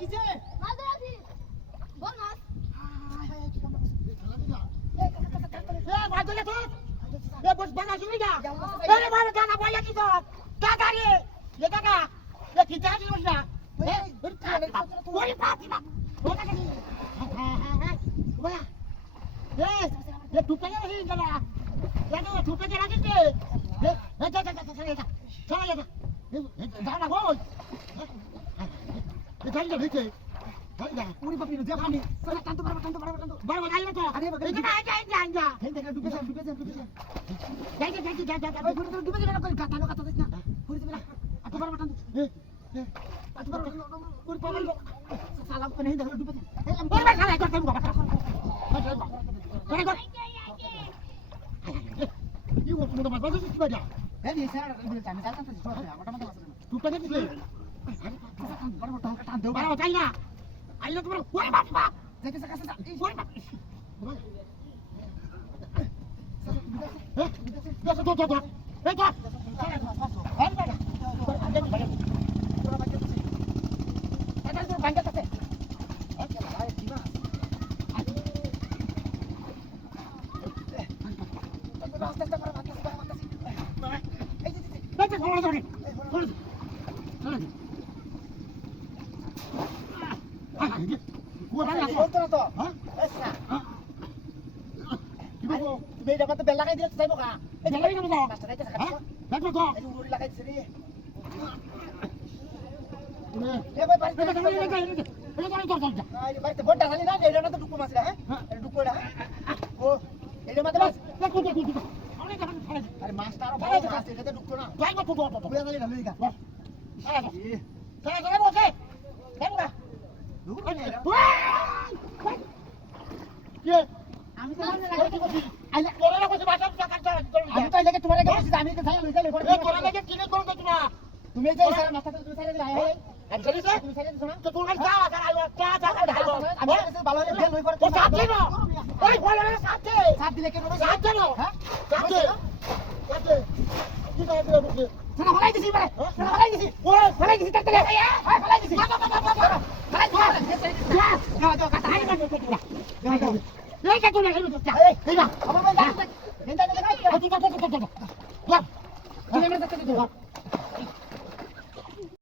কি যে মাছ ধরাছি বল মাছ মাছ ধরে তো বস বানা শুনি না আরে মারে টাকা বইয়া কি তো টাকা রে এ টাকা এ কি টাকা দিবস না ওই বাপ বাপ ও টাকা দি ওয়া এ টুপে গেল হি দাদা দাদা টুপে গেল কি এ যা চলে যা দাদা বল এ যাই না ভিতরে উড়ি বাপি না পানি চলে টানতে পারবো বড় যাই না তো আরে বাবা এই না যা হেন থেকে ডুবে যান যাই ওই পুরো ডুবে গেল না কই কাটানো কাটা দিস না পুরি দিবি না আতে পারবো টান আতে পারবো পুরি পাগল সালাম করে হেন থেকে ডুবে যান ওই বা খালাই করতে বাবা কি ও তুমি বাবা কি বাজা হেন এই সারা আমি জানতাম তো মোটা মোটা মাছ তুই পেতে দিলে বড় বড় টান দেও বাবা যাই না আইলো তোমার ওই বাবা যাইতেছে কাছে যা ওই বাবা তো এই তো এই বাবা এটা তো ভাঙ্গা তাতে Vete, por favor, বলতো না তো তুমি এটা কত বেল লাগাই দিলে যাইবো কা এই লাগাই না মাস্টার এটা খাচ্ছো এই উড়ি লাগাই দিছি রে এ ভাই বাড়িতে আরে বাড়িতে বড়টা খালি না এটা না তো ডুকু মাছ রে হ্যাঁ এটা ডুকু এটা ও এটা মাছ আরে মাছটা আরো ভালো আছে এটাতে ডুকতো না বুয়া গেলি না লইগা আমি তো লাগে তোমার লাগে বলছি আমি তো যাই লইগা লই তুমি যে সারা মাথা তুমি সারা দিলা আয় তুমি সারা দিছ না আমি কাছে ভালো করে বেল লই করে সাথ দিলে কেন হ্যাঁ সারা ভালাই দিছি মানে সারা ভালাই দিছি ভালাই দিছি তাতে ভালাই দিছি ভালাই দিছি